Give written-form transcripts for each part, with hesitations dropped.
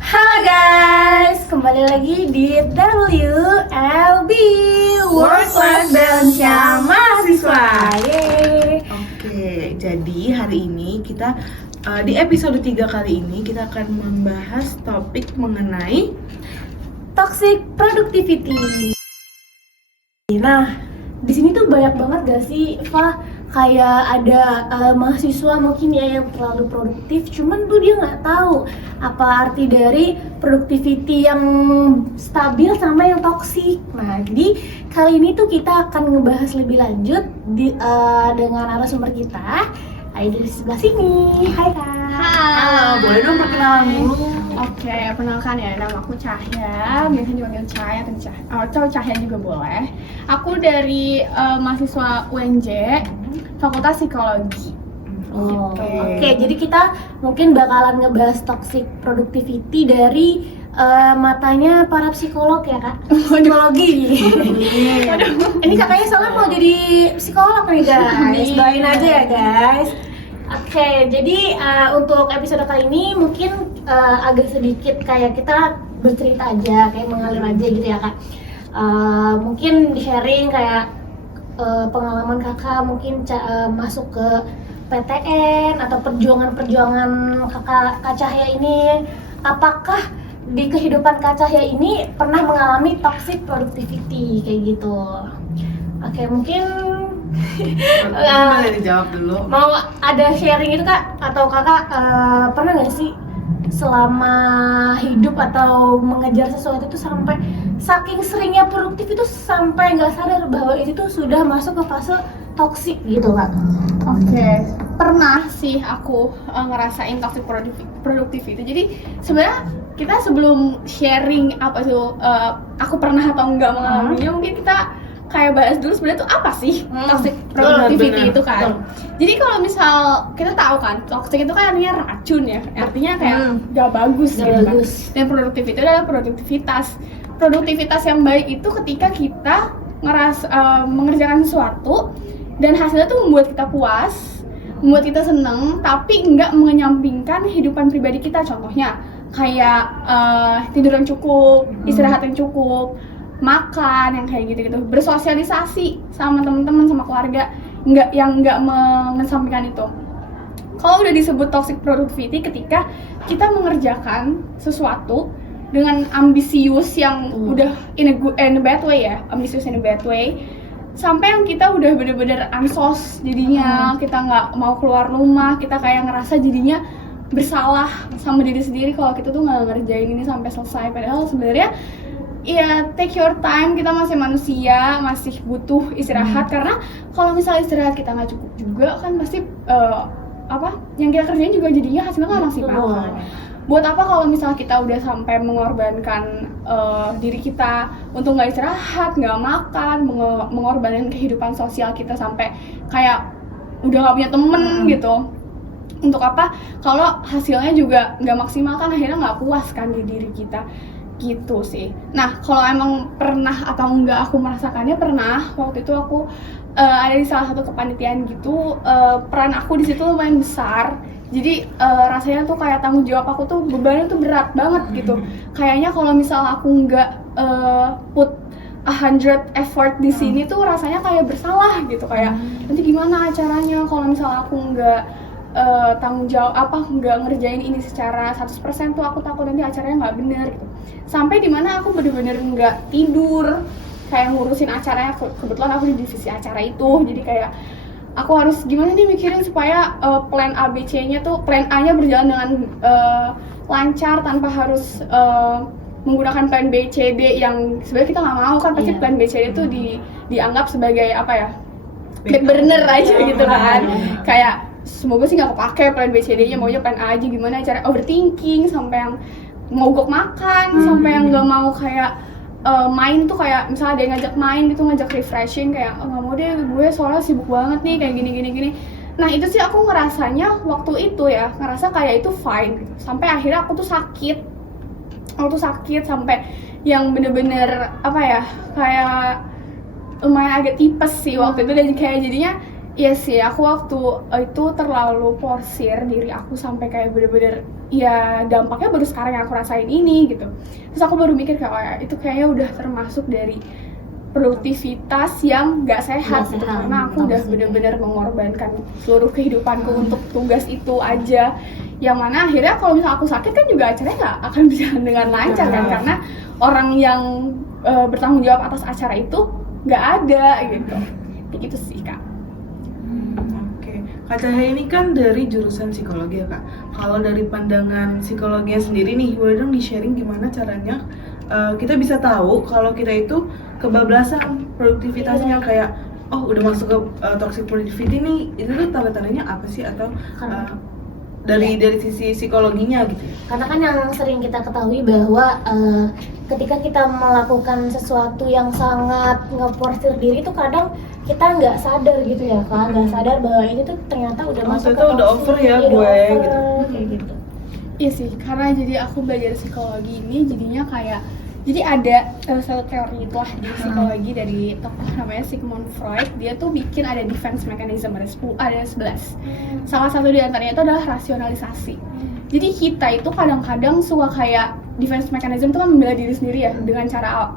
Halo guys, kembali lagi di WLB Work Life Balance Mahasiswa. Yeay. Oke, jadi hari ini kita di episode 3 kali ini kita akan membahas topik mengenai Toxic productivity. Nah, di sini tuh banyak banget gak sih, Fa? Kayak ada mahasiswa mungkin ya yang terlalu produktif, cuman tuh dia nggak tahu apa arti dari productivity yang stabil sama yang toksik. Nah, jadi kali ini tuh kita akan ngebahas lebih lanjut dengan narasumber kita. Ada di sebelah sini. Hai Kak. Halo, boleh dong perkenalan dulu. Oke, perkenalkan ya, nama aku Cahya, biasanya dipanggil Cahya atau Cahya juga boleh. Aku dari mahasiswa UNJ, Fakultas Psikologi. Oke, jadi kita mungkin bakalan ngebahas toxic productivity dari matanya para psikolog ya Kak? Psikologi. Ini kakaknya soalnya mau jadi psikolog nih guys, doain aja ya guys. Oke, jadi untuk episode kali ini mungkin agak sedikit kayak kita bercerita aja, kayak mengalir aja gitu ya Kak. Mungkin di-sharing kayak pengalaman kakak mungkin masuk ke PTN atau perjuangan-perjuangan Kak Cahya ini. Apakah di kehidupan Kak Cahya ini pernah mengalami toxic productivity kayak gitu? Oke, mungkin Boleh dijawab dulu. mau ada sharing itu Kak, atau kakak pernah nggak sih selama hidup atau mengejar sesuatu itu sampai saking seringnya produktif itu sampai nggak sadar bahwa itu tuh sudah masuk ke fase toksik gitu Kak? Oke, pernah sih aku ngerasain toxic productivity. Jadi sebenarnya kita sebelum sharing apa itu aku pernah atau enggak mengalaminya, mungkin kita kayak bahas dulu sebenarnya tuh apa sih toxic productivity itu kan. Jadi kalau misal kita tahu kan toxic itu kan artinya racun ya, artinya kayak gak bagus gitu kan. Dan produktif itu adalah produktivitas yang baik itu ketika kita mengerjakan sesuatu dan hasilnya tuh membuat kita puas, membuat kita seneng, tapi nggak mengenyampingkan kehidupan pribadi kita. Contohnya kayak tidur yang cukup, istirahat yang cukup, makan yang kayak gitu-gitu, bersosialisasi sama teman-teman, sama keluarga, nggak mengesampingkan itu. Kalau udah disebut toxic productivity ketika kita mengerjakan sesuatu dengan ambisius yang udah in a bad way ya, ambisius in a bad way, sampai yang kita udah bener-bener ansos jadinya, kita nggak mau keluar rumah, kita kayak ngerasa jadinya bersalah sama diri sendiri kalau kita tuh nggak ngerjain ini sampai selesai. Padahal sebenarnya ya, take your time, kita masih manusia, masih butuh istirahat. Karena kalau misalnya istirahat kita nggak cukup juga kan pasti yang kita kerjain juga jadinya hasilnya nggak maksimal. Buat apa kalau misalnya kita udah sampai mengorbankan diri kita untuk nggak istirahat, nggak makan, mengorbankan kehidupan sosial kita sampai kayak udah nggak punya temen gitu. Untuk apa? Kalau hasilnya juga nggak maksimal kan akhirnya nggak puas kan di diri kita. Gitu sih. Nah, kalau emang pernah atau enggak aku merasakannya, pernah. Waktu itu aku ada di salah satu kepanitiaan gitu, peran aku di situ lumayan besar. Jadi rasanya tuh kayak tanggung jawab aku tuh bebannya tuh berat banget gitu. Kayaknya kalau misal aku enggak put 100 effort di sini tuh rasanya kayak bersalah gitu, kayak nanti gimana caranya kalau misal aku enggak tanggung jawab nggak ngerjain ini secara 100% tuh aku takut nanti acaranya nggak bener gitu. Sampai dimana aku bener-bener nggak tidur kayak ngurusin acaranya. Kebetulan aku di divisi acara itu, jadi kayak aku harus gimana nih mikirin supaya plan A, B, C-nya tuh, plan A-nya berjalan dengan lancar tanpa harus menggunakan plan B, C, D yang sebenarnya kita nggak mau kan. Pasti plan B, C, D itu dianggap sebagai apa ya, back burner aja gitu kan. Kayak semoga sih nggak kepake plan B, C, D-nya, maunya plan A aja. Gimana cara overthinking sampai yang mogok makan, sampai yang nggak mau kayak main tuh, kayak misalnya ada yang ngajak main gitu, ngajak refreshing, kayak nggak mau deh gue soalnya sibuk banget nih kayak gini. Nah itu sih aku ngerasanya waktu itu ya, ngerasa kayak itu fine gitu. Sampai akhirnya aku tuh sakit sampai yang bener-bener apa ya, kayak lumayan agak tipes sih waktu itu. Dan kayak jadinya Iya sih, aku waktu itu terlalu porsir diri aku sampai kayak bener-bener ya dampaknya baru sekarang yang aku rasain ini gitu. Terus aku baru mikir kayak oh ya, itu kayaknya udah termasuk dari produktivitas yang gak sehat gitu, karena aku udah bener-bener mengorbankan seluruh kehidupanku untuk tugas itu aja, yang mana akhirnya kalau misalnya aku sakit kan juga acaranya nggak akan berjalan dengan lancar kan, karena orang yang bertanggung jawab atas acara itu nggak ada gitu. Kayak gitu sih Kak. Oke, Kak Cahaya ini kan dari jurusan psikologi ya Kak. Kalau dari pandangan psikologinya sendiri nih, boleh dong di-sharing gimana caranya kita bisa tahu kalau kita itu kebablasan produktivitasnya, kayak oh udah masuk ke toxic productivity nih, itu tuh tanda-tandanya apa sih, atau dari sisi psikologinya gitu ya? Karena kan yang sering kita ketahui bahwa ketika kita melakukan sesuatu yang sangat ngeforsir diri itu kadang kita nggak sadar gitu ya Kak, nggak sadar bahwa ini tuh ternyata udah masuk ke itu udah toxic, over ya udah gue over, gitu. kayak gitu. Iya sih, karena jadi aku belajar psikologi ini jadinya kayak jadi ada satu teori itulah di psikologi dari tokoh namanya Sigmund Freud. Dia tuh bikin ada defense mechanism, ada 11. Salah satu di antaranya itu adalah rasionalisasi. Jadi kita itu kadang-kadang suka kayak defense mechanism itu kan membela diri sendiri ya dengan cara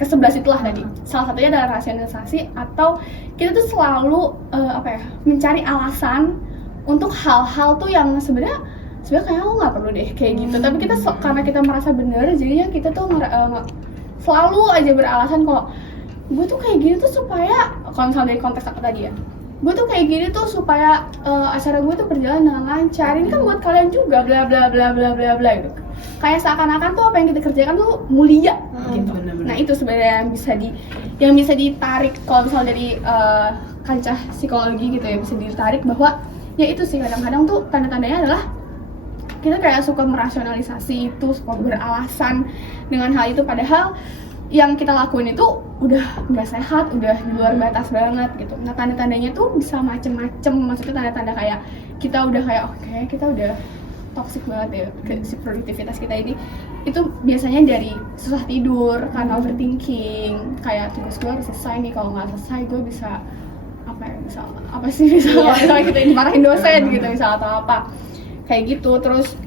ke-11 itulah tadi. Salah satunya adalah rasionalisasi, atau kita tuh selalu mencari alasan untuk hal-hal tuh yang sebenarnya kayaknya aku nggak perlu deh kayak gitu, tapi kita karena kita merasa bener, jadinya kita tuh selalu aja beralasan kalau gue tuh kayak gini tuh supaya, kalau misalnya dari konteks aku tadi ya, gue tuh kayak gini tuh supaya acara gue tuh berjalan dengan lancar, ini kan buat kalian juga, bla bla bla bla bla bla gitu. Kayak seakan-akan tuh apa yang kita kerjakan tuh mulia gitu. Bener-bener. Nah itu sebenarnya yang bisa ditarik kalau misalnya dari kancah psikologi gitu ya, bisa ditarik bahwa ya itu sih kadang-kadang tuh tanda-tandanya adalah kita kayak suka merasionalisasi itu, suka beralasan dengan hal itu, padahal yang kita lakuin itu udah nggak sehat, udah di luar batas banget gitu. Nah tanda-tandanya tuh bisa macem-macem, maksudnya tanda-tanda kayak kita udah kayak oke, kita udah toxic banget ya si produktivitas kita ini. Itu biasanya dari susah tidur karena overthinking, kayak tugas gue harus selesai nih, kalau nggak selesai gue bisa misalnya kita dimarahin dosen gitu misal atau apa kayak gitu. Terus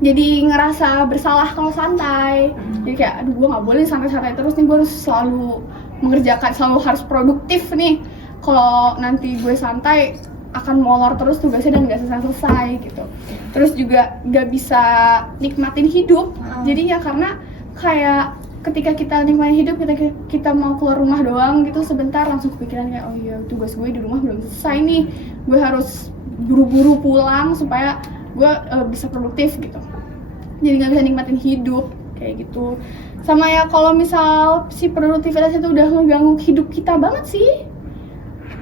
jadi ngerasa bersalah kalau santai, jadi kayak aduh gue nggak boleh santai-santai terus nih, gue harus selalu mengerjakan, selalu harus produktif nih, kalau nanti gue santai akan molor terus tugasnya dan nggak selesai gitu. Terus juga nggak bisa nikmatin hidup, jadinya karena kayak ketika kita nikmatin hidup, kita mau keluar rumah doang gitu sebentar langsung kepikiran kayak oh iya tugas gue di rumah belum selesai nih, gue harus buru-buru pulang supaya gue bisa produktif gitu. Jadi nggak bisa nikmatin hidup kayak gitu. Sama ya kalau misal si produktivitas itu udah mengganggu hidup kita banget sih,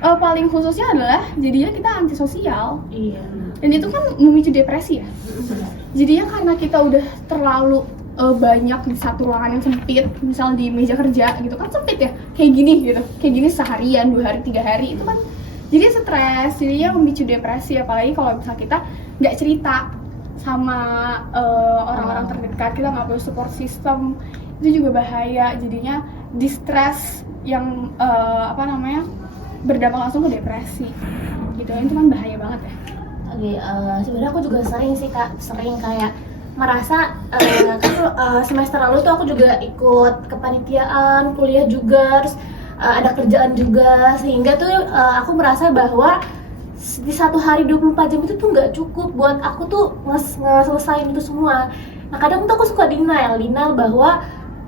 paling khususnya adalah jadinya kita antisosial. Iya. Dan itu kan memicu depresi ya. Jadinya karena kita udah terlalu banyak di satu ruangan yang sempit, misal di meja kerja gitu kan sempit ya, kayak gini seharian, 2 hari, 3 hari, itu kan jadi stres, jadinya memicu depresi. Apalagi kalau misal kita nggak cerita sama orang-orang terdekat, kita nggak punya support system, itu juga bahaya. Jadinya distress yang berdampak langsung ke depresi gitu, itu kan bahaya banget ya. Oke, sebenarnya aku juga sering sih Kak, kayak merasa kan semester lalu tuh aku juga ikut kepanitiaan, kuliah juga, terus ada kerjaan juga, sehingga tuh aku merasa bahwa di satu hari 24 jam itu tuh nggak cukup buat aku tuh nge-selesain itu semua. Nah kadang tuh aku suka denial bahwa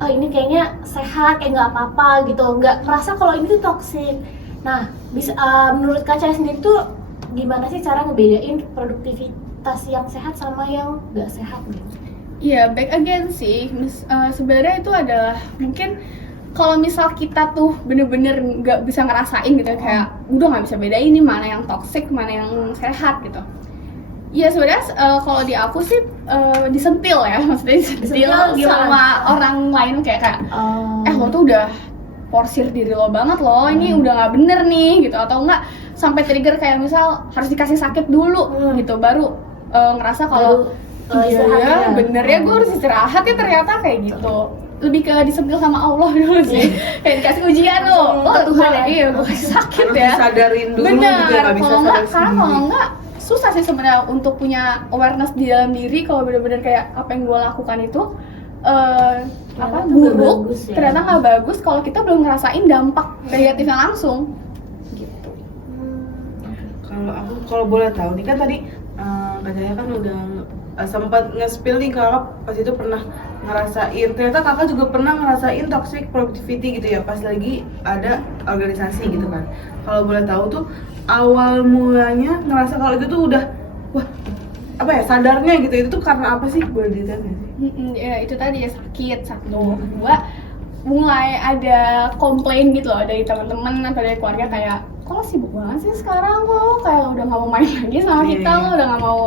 ini kayaknya sehat, kayak nggak apa-apa gitu, nggak merasa kalau ini tuh toxic. Nah bisa menurut Kak Cahaya sendiri tuh gimana sih cara ngebedain produktivitas yang sehat sama yang nggak sehat gitu? Iya, back again sih, sebenarnya itu adalah mungkin kalau misal kita tuh bener-bener nggak bisa ngerasain gitu, kayak udah nggak bisa bedain ini mana yang toxic, mana yang sehat gitu. Iya sebenarnya kalau di aku sih disentil ya, maksudnya disentil sama orang lain kayak lo tuh udah porsir diri lo banget lo, ini udah nggak bener nih gitu, atau enggak sampai trigger kayak misal harus dikasih sakit dulu gitu baru ngerasa kalau istirahat Iya, ya. bener ya, gue harus istirahat ya ternyata kayak gitu. Lebih ke disentil sama Allah dulu sih. Kayak dikasih ujian lo Tuhan ya. iya, gue sakit Harus ya. disadarin dulu Bener, gitu ya, nggak bisa kalau nggak, sadar karena sendiri. kalau nggak susah sih sebenarnya untuk punya awareness di dalam diri kalau bener-bener kayak apa yang gue lakukan itu Ternyata tuh nggak buruk, bagus ya. ternyata nggak bagus kalau kita belum ngerasain dampak negatifnya langsung. Gitu. Kalau boleh tahu nih kan tadi Kak Cahaya kan udah sempat nge-spill nih kakak pas itu pernah ngerasain, ternyata kakak juga pernah ngerasain toxic productivity gitu ya pas lagi ada organisasi gitu kan. Kalau boleh tahu tuh awal mulanya ngerasa kalau itu tuh udah wah apa ya sadarnya gitu, itu tuh karena apa sih, boleh diceritain nggak sih? Ya itu tadi ya, sakit satu, kedua mulai ada komplain gitu loh dari teman-teman atau dari keluarga kayak kok lo sibuk banget sih sekarang, kok kayak udah nggak mau main lagi sama kita, lo udah nggak mau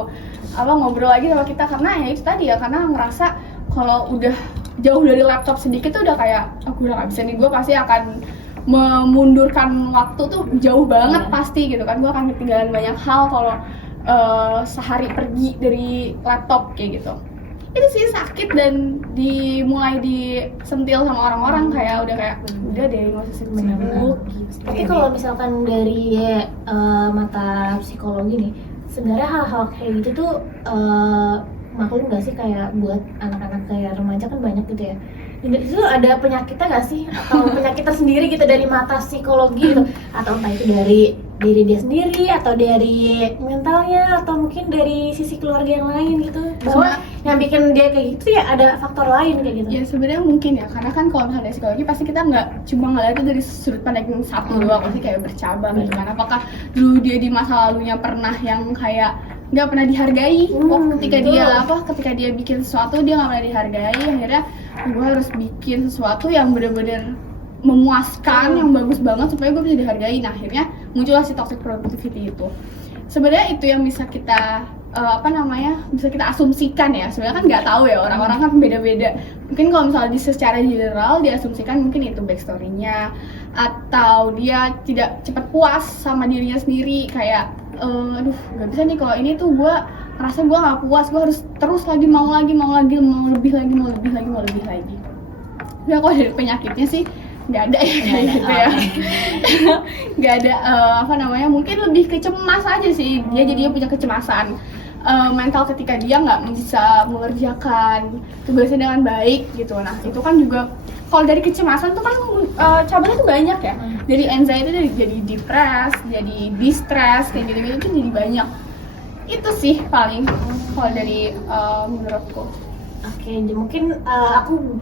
ngobrol lagi sama kita, karena ya itu tadi ya, karena ngerasa kalau udah jauh dari laptop sedikit tuh udah kayak aku udah nggak bisa nih, gue pasti akan memundurkan waktu tuh jauh banget pasti gitu kan, gue akan ketinggalan banyak hal kalau sehari pergi dari laptop kayak gitu. Itu sih sakit dan dimulai disentil sama orang-orang kayak udah deh nggak usah sibuk. Tapi kalau misalkan dari mata psikologi nih, sebenarnya hal-hal kayak gitu tuh maklum nggak sih, kayak buat anak-anak kayak remaja kan banyak gitu ya. Itu ada penyakitnya nggak sih, atau penyakit tersendiri gitu dari mata psikologi gitu, atau entah itu dari diri dia sendiri atau dari mentalnya atau mungkin dari sisi keluarga yang lain gitu, bahwa yang bikin dia kayak gitu ya ada faktor lain kayak gitu. Ya sebenarnya mungkin ya, karena kan kalau misalnya psikologi pasti kita nggak cuma ngeliatnya dari sudut pandang yang satu doang, pasti kayak bercabang gitu kan. Apakah dulu dia di masa lalunya pernah yang kayak nggak pernah dihargai, ketika dia bikin sesuatu dia nggak pernah dihargai, akhirnya gue harus bikin sesuatu yang bener-bener memuaskan, yang bagus banget supaya gue bisa dihargai. Nah akhirnya muncullah si toxic productivity itu. Sebenarnya itu yang bisa kita bisa kita asumsikan ya. Sebenarnya kan nggak tahu ya, orang-orang kan beda-beda. Mungkin kalau misalnya secara general diasumsikan mungkin itu backstory-nya, atau dia tidak cepat puas sama dirinya sendiri, kayak aduh nggak bisa nih kalau ini tuh gue ngerasa gue nggak puas, gue harus terus lagi mau lebih lagi. Ya kalau dari penyakitnya sih nggak ada ya kayak gitu ya. Nggak ada mungkin lebih kecemas aja sih, dia jadinya punya kecemasan mental ketika dia nggak bisa mengerjakan tugasnya dengan baik gitu. Nah itu kan juga kalau dari kecemasan tuh kan cabangnya tuh banyak ya, dari anxiety jadi depres, jadi distress, kayak gitu-gitu tuh jadi banyak. Itu sih paling kalau dari menurutku. Oke, jadi mungkin aku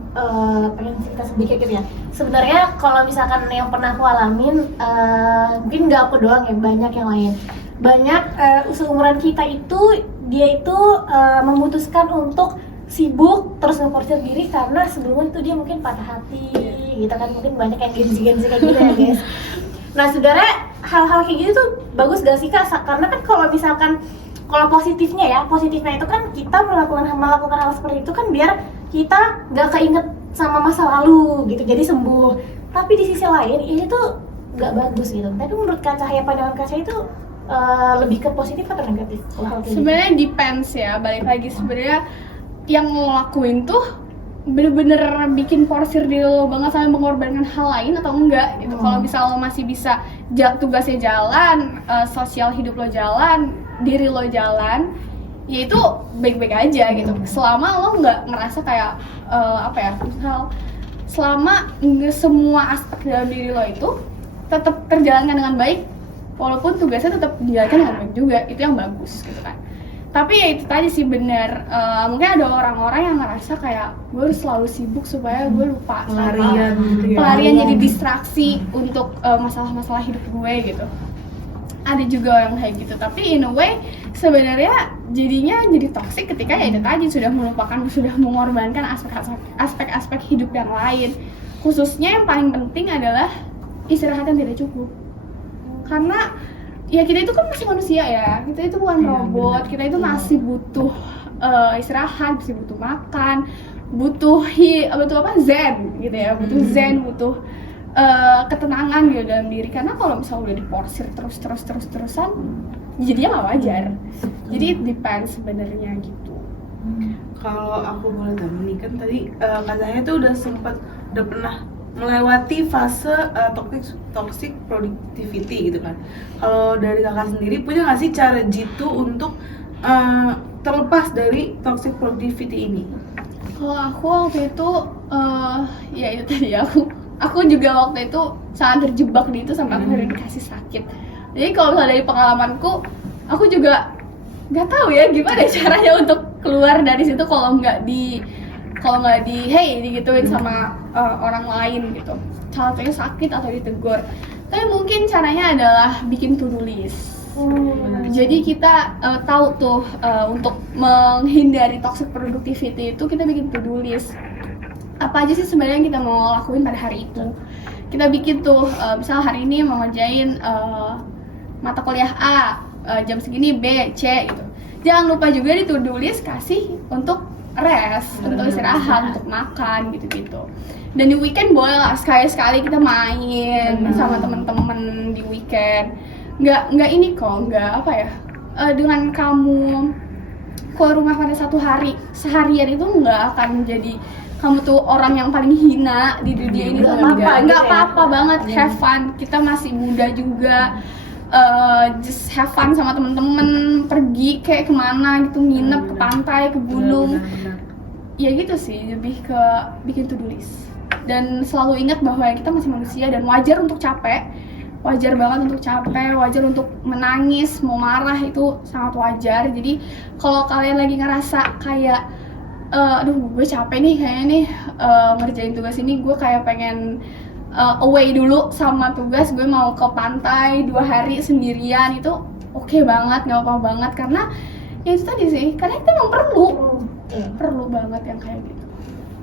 pengen cerita sedikit gitu ya. Sebenarnya kalau misalkan yang pernah aku alamin, mungkin nggak aku doang ya, banyak yang lain. Banyak seumuran kita itu, dia itu memutuskan untuk sibuk terus ngeporsir diri karena sebelumnya itu dia mungkin patah hati gitu kan, mungkin banyak yang gengsi-gengsi kayak gitu ya guys. Nah sebenarnya hal-hal kayak gitu tuh bagus gak sih Kak? Karena kan kalau misalkan kalau positifnya itu kan kita melakukan hal seperti itu kan biar kita gak keinget sama masa lalu gitu, jadi sembuh. Tapi di sisi lain ini tuh gak bagus gitu. Tapi menurut Kak Cahaya, pandangan Kak Cahaya itu lebih ke positif atau negatif? Sebenarnya depends ya, balik lagi sebenarnya yang ngelakuin tuh bener-bener bikin porsir diri lo banget sampai mengorbankan hal lain atau enggak gitu. Kalau misal lo masih bisa tugasnya jalan, sosial hidup lo jalan, diri lo jalan, ya itu baik-baik aja gitu. Selama lo nggak ngerasa kayak misal selama semua aspek dalam diri lo itu tetap terjalankan dengan baik, walaupun tugasnya tetap dijalankan dengan baik juga, itu yang bagus gitu kan. Tapi ya itu tadi sih benar, mungkin ada orang-orang yang ngerasa kayak gue harus selalu sibuk supaya gue lupa pelarian jadi distraksi untuk masalah-masalah hidup gue gitu. Ada juga yang kayak gitu, tapi in a way sebenarnya jadinya jadi toxic ketika ya itu tadi sudah mengorbankan aspek-aspek hidup yang lain. Khususnya yang paling penting adalah istirahat yang tidak cukup. Karena ya kita itu kan masih manusia ya, kita itu bukan robot, kita itu masih butuh istirahat, masih butuh makan, butuh zen gitu ya, butuh ketenangan gitu dalam diri. Karena kalau misalnya udah diporsir terus-terusan, jadinya nggak wajar. Jadi it depends sebenarnya gitu. Kalau aku boleh tahu nih kan tadi Kak Cahaya tuh udah pernah melewati fase toxic productivity gitu kan. Kalau dari kakak sendiri punya nggak sih cara jitu untuk terlepas dari toxic productivity ini? Kalau aku waktu itu ya itu tadi aku juga waktu itu sangat terjebak di itu sampai aku dikasih sakit. Jadi kalau misalnya dari pengalamanku, aku juga nggak tahu ya gimana caranya untuk keluar dari situ kalau nggak digituin sama orang lain gitu. Salah satunya sakit atau ditegur. Tapi mungkin caranya adalah bikin to-do list. Jadi kita tahu tuh untuk menghindari toxic productivity itu kita bikin to-do list. Apa aja sih sebenarnya yang kita mau lakuin pada hari itu. Kita bikin tuh, misal hari ini mau ngerjain mata kuliah A, jam segini B, C gitu. Jangan lupa juga di to-do list kasih untuk rest, untuk istirahat, untuk makan gitu-gitu. Dan di weekend boleh lah sekali-sekali kita main sama temen-temen di weekend. Nggak ini kok, nggak apa ya, dengan kamu keluar rumah pada satu hari, seharian itu nggak akan jadi kamu tuh orang yang paling hina di dunia ini. Nggak apa-apa banget, have fun, kita masih muda juga. Just have fun sama temen-temen, pergi kayak kemana gitu, nginep ke pantai, ke gunung. Ya gitu sih, lebih ke bikin to-do list. Dan selalu ingat bahwa kita masih manusia dan wajar untuk capek. Wajar banget untuk capek, wajar untuk menangis, mau marah itu sangat wajar. Jadi kalau kalian lagi ngerasa kayak aduh gue capek nih kayaknya nih ngerjain tugas ini, gue kayak pengen away dulu sama tugas, gue mau ke pantai 2 hari sendirian, itu oke banget, gak apa-apa banget. Karena ya itu tadi sih, karena kita memang perlu banget yang kayak gitu.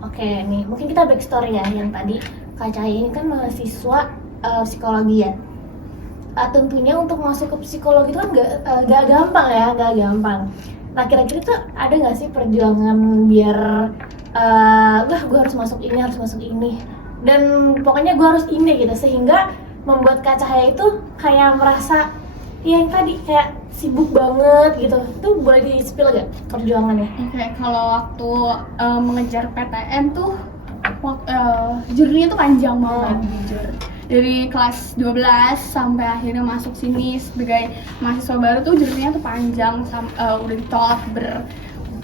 Oke, nih mungkin kita backstory ya. Yang tadi Kak Cahaya ini kan mahasiswa psikologi ya. Tentunya untuk masuk ke psikologi itu kan gak gampang ya, gak gampang. Nah kira-kira tuh ada nggak sih perjuangan biar gue harus masuk ini dan pokoknya gue harus ini gitu, sehingga membuat Kak Cahaya itu kayak merasa ya yang tadi kayak sibuk banget gitu. Itu boleh di-spill gak perjuangannya? Oke, kalau waktu mengejar PTN tuh journey-nya tuh panjang banget jujur. Dari kelas 12 sampai akhirnya masuk sini sebagai mahasiswa baru tuh journey-nya tuh panjang, udah ditolak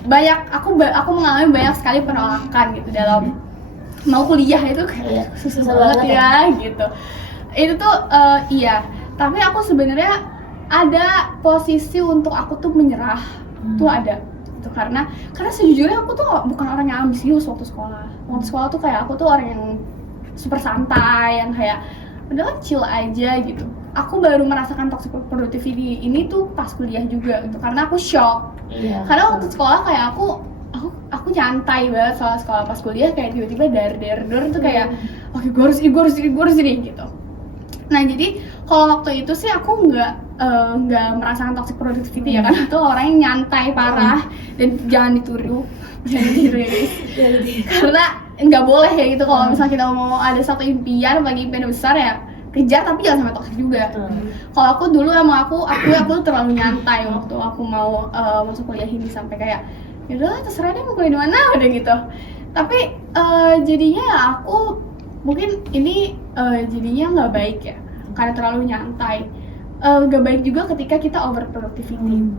banyak. Aku mengalami banyak sekali penolakan gitu dalam mau kuliah itu kayak susah banget ya gitu. Itu tuh iya, tapi aku sebenarnya ada posisi untuk aku tuh menyerah tuh ada gitu, karena sejujurnya aku tuh bukan orang yang ambisius waktu sekolah tuh kayak aku tuh orang yang super santai, yang kayak udah chill aja gitu. Aku baru merasakan toxic productivity ini tuh pas kuliah juga gitu, karena aku shock. Karena waktu sekolah kayak aku nyantai banget soal sekolah, pas kuliah kayak tiba-tiba dar tuh kayak oke, gue harus ini gitu. Nah jadi kalau waktu itu sih aku nggak merasakan toxic productivity ya, karena tuh orang yang nyantai parah. Dan jangan ditiru karena nggak boleh ya gitu. Kalau misalnya kita mau ada satu impian, bagi impian besar ya kejar, tapi jangan sampai toxic juga. Kalau aku dulu sama aku terlalu nyantai waktu aku mau masuk kuliah ini, sampai kayak yaudah terserah deh mau kuliah di mana udah gitu. Tapi jadinya ya aku mungkin ini jadinya nggak baik ya, karena terlalu nyantai. Nggak baik juga ketika kita over productivity.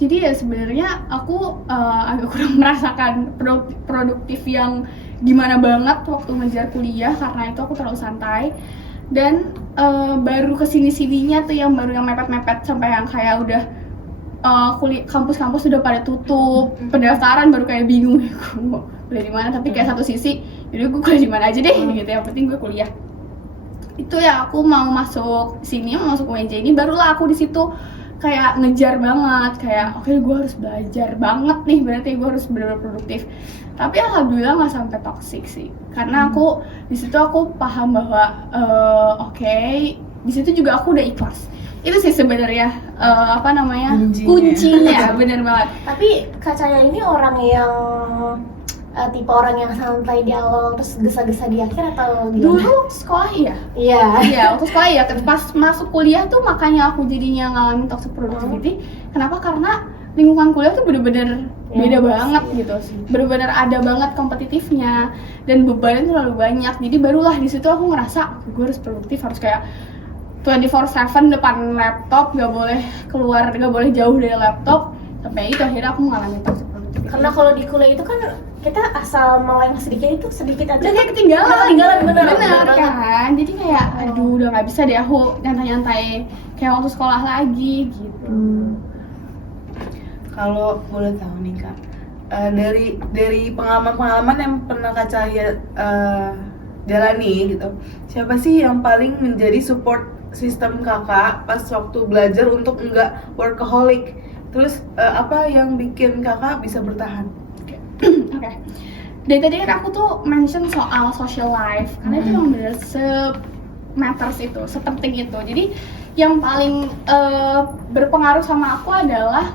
Jadi ya sebenarnya aku agak kurang merasakan produktif yang gimana banget waktu ngejar kuliah, karena itu aku terlalu santai. Dan baru kesini-sininya tuh yang mepet-mepet sampai yang kayak udah kampus-kampus sudah pada tutup, pendaftaran baru kayak bingung gue mau kuliah di mana. Tapi kayak satu sisi jadi gue kuliah di mana aja deh gitu, yang penting gue kuliah. Itu ya aku mau masuk sini, mau masuk UNJ ini, barulah aku di situ kayak ngejar banget, kayak oke, gue harus belajar banget nih, berarti gue harus benar-benar produktif. Tapi alhamdulillah nggak sampai toxic sih, karena aku di situ aku paham bahwa oke, di situ juga aku udah ikhlas. Itu sih sebenarnya kuncinya bener banget. Tapi Kak Cahaya ini orang yang tipe orang yang santai di awal terus gesa-gesa di akhir atau gimana? Dulu sekolah iya waktu sekolah iya, pas masuk kuliah tuh makanya aku jadinya ngalamin toxic productivity. Kenapa? Karena lingkungan kuliah tuh bener-bener beda banget gitu, benar-benar ada banget kompetitifnya dan bebannya terlalu banyak. Jadi barulah di situ aku ngerasa gue harus produktif, harus kayak 24/7 depan laptop, gak boleh keluar, gak boleh jauh dari laptop. Sampai itu akhirnya aku mengalami toxic productivity. Karena kalau di kuliah itu kan kita asal meleng sedikit itu sedikit aja dan kayak ketinggalan bener kan. Jadi kayak aduh udah nggak bisa deh aku nyantai-nyantai kayak waktu sekolah lagi gitu. Kalau boleh tahu nih Kak, dari pengalaman-pengalaman yang pernah Kak Cahya jalani gitu, siapa sih yang paling menjadi support sistem kakak pas waktu belajar untuk enggak workaholic? Terus apa yang bikin kakak bisa bertahan? Oke. Dari tadi kan aku tuh mention soal social life, karena itu memang benar matters itu, sepenting itu. Jadi yang paling berpengaruh sama aku adalah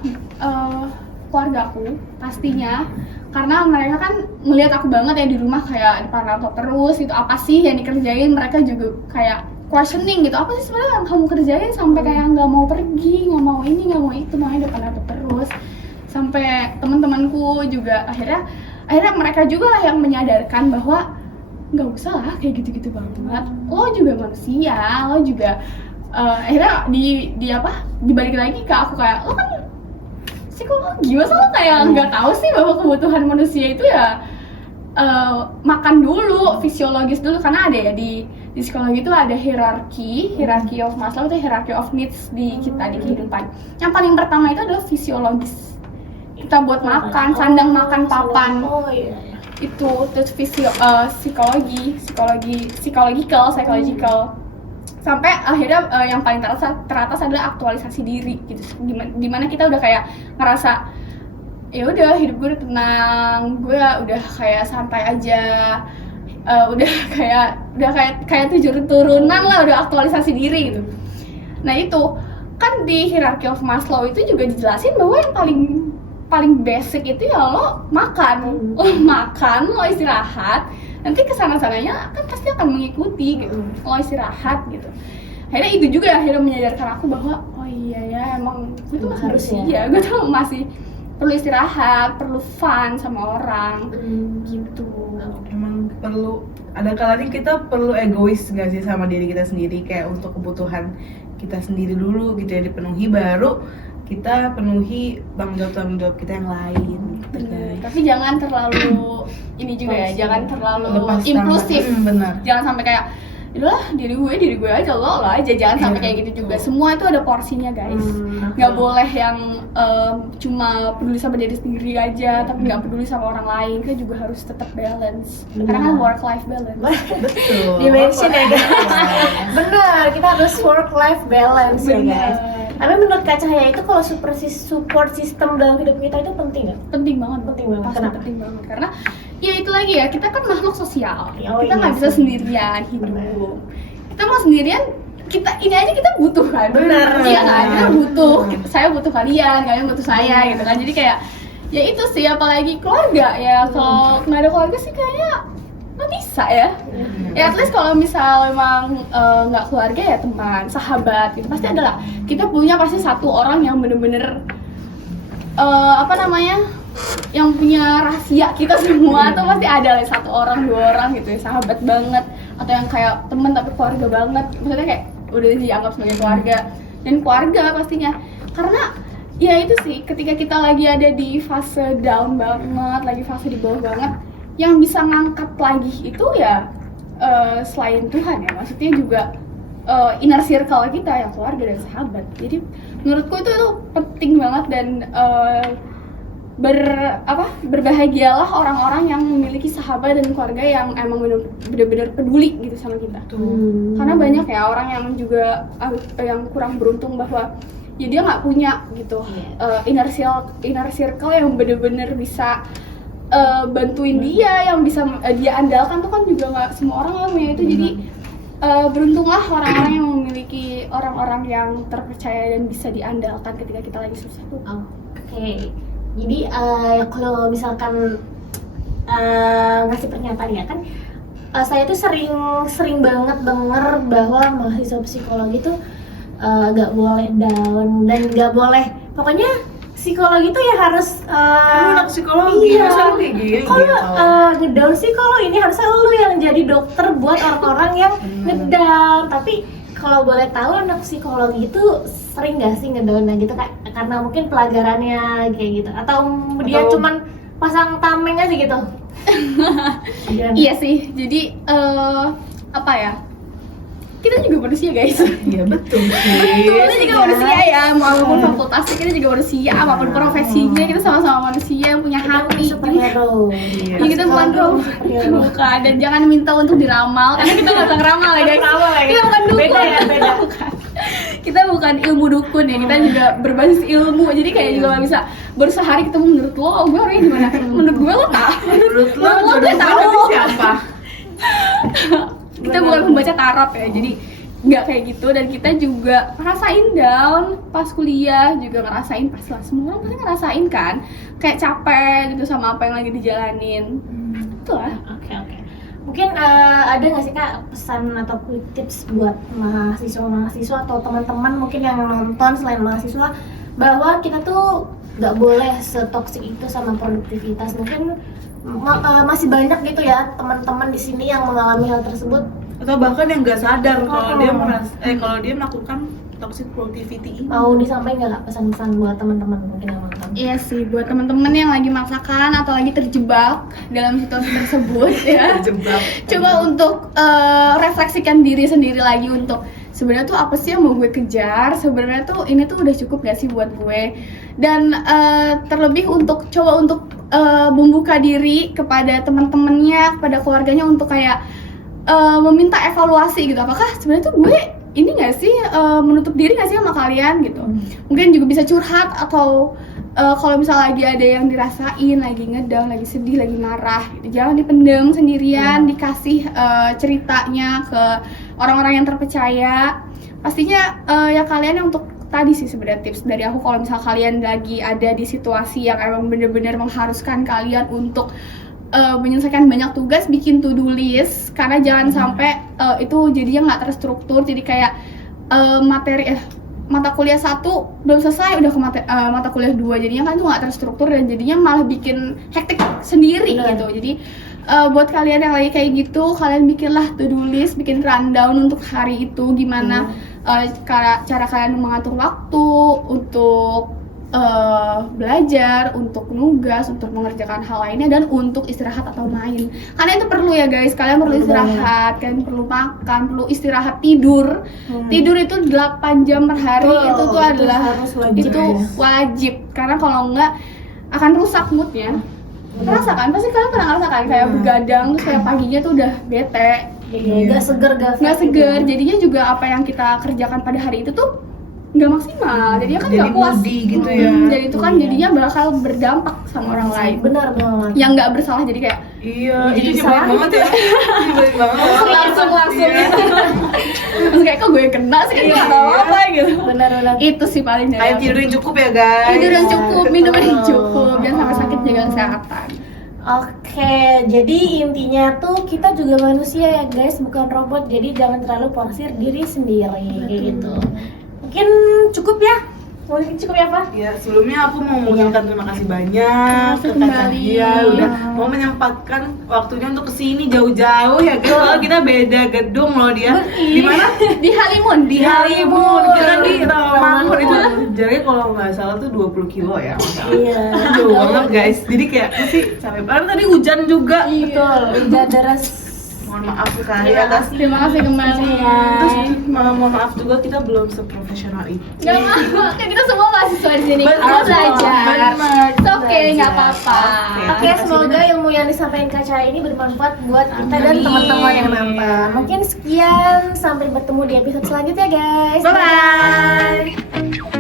keluargaku pastinya, karena mereka kan melihat aku banget ya di rumah kayak depan laptop terus, itu apa sih yang dikerjain. Mereka juga kayak questioning gitu, apa sih sebenarnya yang kamu kerjain sampai kayak nggak mau pergi, nggak mau ini, nggak mau itu, makanya depan laptop terus. Sampai teman-temanku juga akhirnya mereka juga lah yang menyadarkan bahwa nggak usah lah kayak gitu-gitu banget, lo juga manusia, lo juga akhirnya dibalik lagi ke aku kayak, lo kan psikologi, masa lo kayak nggak tahu sih bahwa kebutuhan manusia itu ya makan dulu, fisiologis dulu. Karena ada ya di psikologi itu ada hierarchy of Maslow, itu hierarchy of needs di kita di kehidupan. Yang paling pertama itu adalah fisiologis, kita buat makan, sandang makan papan. Itu terus psychological. Sampai akhirnya yang paling teratas adalah aktualisasi diri gitu. Dimana kita udah kayak ngerasa ya udah hidup gue udah tenang, gue udah kayak santai aja, udah kayak turunan lah, udah aktualisasi diri gitu. Nah itu kan di hierarchy of Maslow itu juga dijelasin bahwa yang paling basic itu ya lo makan, lo istirahat, nanti kesana-sananya kan pasti akan mengikuti gitu, lo istirahat gitu. Akhirnya itu juga akhirnya menyadarkan aku bahwa oh iya ya emang gue tuh masih manusia, gue tuh masih perlu istirahat, perlu fun sama orang gitu. Emang perlu, ada kalanya kita perlu egois nggak sih sama diri kita sendiri, kayak untuk kebutuhan kita sendiri dulu gitu ya dipenuhi, baru kita penuhi tanggung jawab kita yang lain gitu. Tapi jangan terlalu ini juga ya, jangan terlalu impulsif. Benar. Jangan sampai kayak itulah diri gue aja, lo aja, jangan sampai kayak gitu juga. Semua itu ada porsinya guys, nggak boleh yang cuma peduli sama diri sendiri aja tapi nggak peduli sama orang lain. Kita juga harus tetap balance, karena kan work life balance. Betul. Dimension ya guys. Benar, kita harus work life balance ya guys. Tapi menurut Kak Cahya itu kalau support system dalam hidup kita itu penting nggak? Penting banget. Pasti Kenapa? penting banget, karena ya itu lagi ya, kita kan makhluk sosial. Oh, Kita nggak bisa sendirian hidup. Kita mau sendirian, ini aja kita butuh kan? Benar. Iya kan? Kita butuh. Saya butuh kalian butuh saya gitu kan. Jadi kayak ya itu sih, apalagi keluarga ya. Kalau nggak ada keluarga sih kayaknya nggak bisa ya. Ya at least kalau misal memang nggak keluarga ya teman, sahabat gitu pasti ada lah. Kita punya pasti satu orang yang bener-bener yang punya rahasia kita semua tuh pasti ada lah, satu orang, dua orang gitu ya, sahabat banget, atau yang kayak temen tapi keluarga banget, maksudnya kayak udah dianggap sebagai keluarga. Dan keluarga pastinya, karena ya itu sih, ketika kita lagi ada di fase down banget, lagi fase di bawah banget, yang bisa ngangkat lagi itu ya selain Tuhan ya, maksudnya juga inner circle kita, yang keluarga dan sahabat. Jadi menurutku itu penting banget. Dan berbahagialah orang-orang yang memiliki sahabat dan keluarga yang emang benar-benar peduli gitu sama kita. Karena banyak ya orang yang juga yang kurang beruntung bahwa ya dia nggak punya gitu inner circle yang benar-benar bisa bantuin dia, yang bisa dia andalkan tuh kan juga nggak semua orang yang punya itu. Jadi beruntunglah orang-orang yang memiliki orang-orang yang terpercaya dan bisa diandalkan ketika kita lagi susah tuh. Oke. Jadi kalau misalkan ngasih pernyataan ya kan, saya tuh sering banget denger bahwa mahasiswa psikologi tuh gak boleh down dan gak boleh, pokoknya psikologi itu ya harus Lu anak psikologi, iya. masa lu kayak gini Kalau gitu. ngedown sih kalau ini harusnya lu yang jadi dokter buat orang-orang yang ngedown. Tapi kalau boleh tahu anak psikologi itu sering gak sih ngedown gitu kayak karena mungkin pelajarannya kayak gitu atau dia Atau- cuman pasang tameng aja gitu. Iya sih, jadi apa ya? Kita juga manusia guys. Iya betul sih. Kita juga manusia ya, walaupun fakultasnya kita juga manusia, apapun profesinya kita sama-sama manusia yang punya Kita hati. superhero. Iya. Ya, kita bukan superhero. bukan, dan jangan minta untuk diramal karena kita nggak bisa ngeramal ya guys. Ngeramal ya, Kita bukan dukun. Beda ya, beda. Bukan. Kita bukan ilmu dukun ya, kita juga berbasis ilmu. Jadi kayak juga nggak bisa baru sehari ketemu menurut lo, gue orangnya gimana? Menurut gue lo tak. Menurut lo Menurut lo jodoh gue gue tahu. nanti siapa? Kita bukan pembaca tarot ya, jadi nggak kayak gitu. Dan kita juga ngerasain down pas kuliah, juga ngerasain pas lah, semua orang pasti ngerasain kan kayak capek gitu sama apa yang lagi dijalanin. Itulah. Oke. Mungkin ada nggak sih Kak pesan atau quick tips buat mahasiswa atau teman-teman mungkin yang nonton selain mahasiswa bahwa kita tuh nggak boleh setoksik itu sama produktivitas. Mungkin masih banyak gitu ya teman-teman di sini yang mengalami hal tersebut. Atau bahkan yang nggak sadar kalau dia Oh. kalau dia melakukan toxic productivity ini. Mau disampaikan nggak Kak pesan-pesan buat teman-teman mungkin yang nonton? Iya sih, buat teman-teman yang lagi merasakan atau lagi terjebak dalam situasi tersebut ya. Terjebak. Coba untuk refleksikan diri sendiri lagi untuk sebenarnya tuh apa sih yang mau gue kejar, sebenarnya tuh ini tuh udah cukup gak sih buat gue. Dan terlebih untuk coba untuk membuka diri kepada teman-temannya, kepada keluarganya untuk kayak meminta evaluasi gitu, apakah sebenarnya tuh gue ini gak sih menutup diri gak sih sama kalian gitu. Mungkin juga bisa curhat atau kalau misalnya lagi ada yang dirasain, lagi ngedown, lagi sedih, lagi marah gitu. Jangan dipendem sendirian, dikasih ceritanya ke orang-orang yang terpercaya. Pastinya ya kalian yang untuk tadi sih sebenarnya tips dari aku, kalau misalnya kalian lagi ada di situasi yang emang bener-bener mengharuskan kalian untuk menyelesaikan banyak tugas, bikin to-do list, karena jangan sampai itu jadinya nggak terstruktur, jadi kayak mata kuliah 1 belum selesai udah ke mata kuliah 2, jadinya kan tuh nggak terstruktur dan jadinya malah bikin hektik sendiri. Benar. Gitu. Jadi buat kalian yang lagi kayak gitu, kalian bikinlah to-do list, bikin rundown untuk hari itu gimana cara kalian mengatur waktu untuk belajar, untuk nugas, untuk mengerjakan hal lainnya, dan untuk istirahat atau main. Karena itu perlu ya guys, kalian perlu istirahat, kalian perlu makan, perlu istirahat, tidur. Tidur itu 8 jam per hari, itu tuh adalah harus wajib. itu wajib. Karena kalau enggak akan rusak moodnya. Ngerasa kan? Pasti kalian pernah ngerasa kan kayak begadang terus kayak paginya tuh udah bete, Gak seger, gak nggak seger. Jadinya juga apa yang kita kerjakan pada hari itu tuh nggak maksimal, jadinya kan Jadi nggak puas. moody gitu ya. Dan itu kan jadinya bakal berdampak sama orang lain Benar banget. yang nggak bersalah, jadi kayak Iya, Jadi itu nyebelin salah banget ya. Nyebelin banget. langsung Iya. terus kayak kok gue kena sih, kayak nggak tahu apa gitu. Benar. Itu sih paling dari Kayak aku. tidur yang cukup ya guys. Tidur yang cukup, minum yang Betul. cukup, jangan sampai sakit, jaga kesehatan. Oke, jadi intinya tuh kita juga manusia ya guys, bukan robot. Jadi jangan terlalu porsir diri sendiri kayak gitu. Mungkin cukup ya? Mungkin cukup ya, Pak? Ya, sebelumnya aku mau mengucapkan terima kasih banyak Terima kasih ke Kak kembali. Cahya udah mau menyempatkan waktunya untuk kesini jauh-jauh ya guys. Soalnya kita beda gedung loh dia. Di mana? Di Halimun, Di Halimun. Kita di Rawamangun itu Rawamangun. jaraknya kalau nggak salah tuh 20 kilo ya. Iya. Jauh banget guys. Jadi kayak masih sampai padahal tadi hujan juga. Betul. Udah deras. Mohon maaf sekali atas. Terima kasih kembali. Terus mohon maaf juga kita belum seprofesional itu. Nggak apa-apa, kan kita semua mahasiswa di sini. Betul. Kita belajar. Benar. It's okay, nggak apa-apa. Oke, semoga ilmu yang disampaikan Kak Cahya ini bermanfaat buat kita dan teman-teman yang nonton. Mungkin sekian, sampai bertemu di episode selanjutnya guys. Bye bye.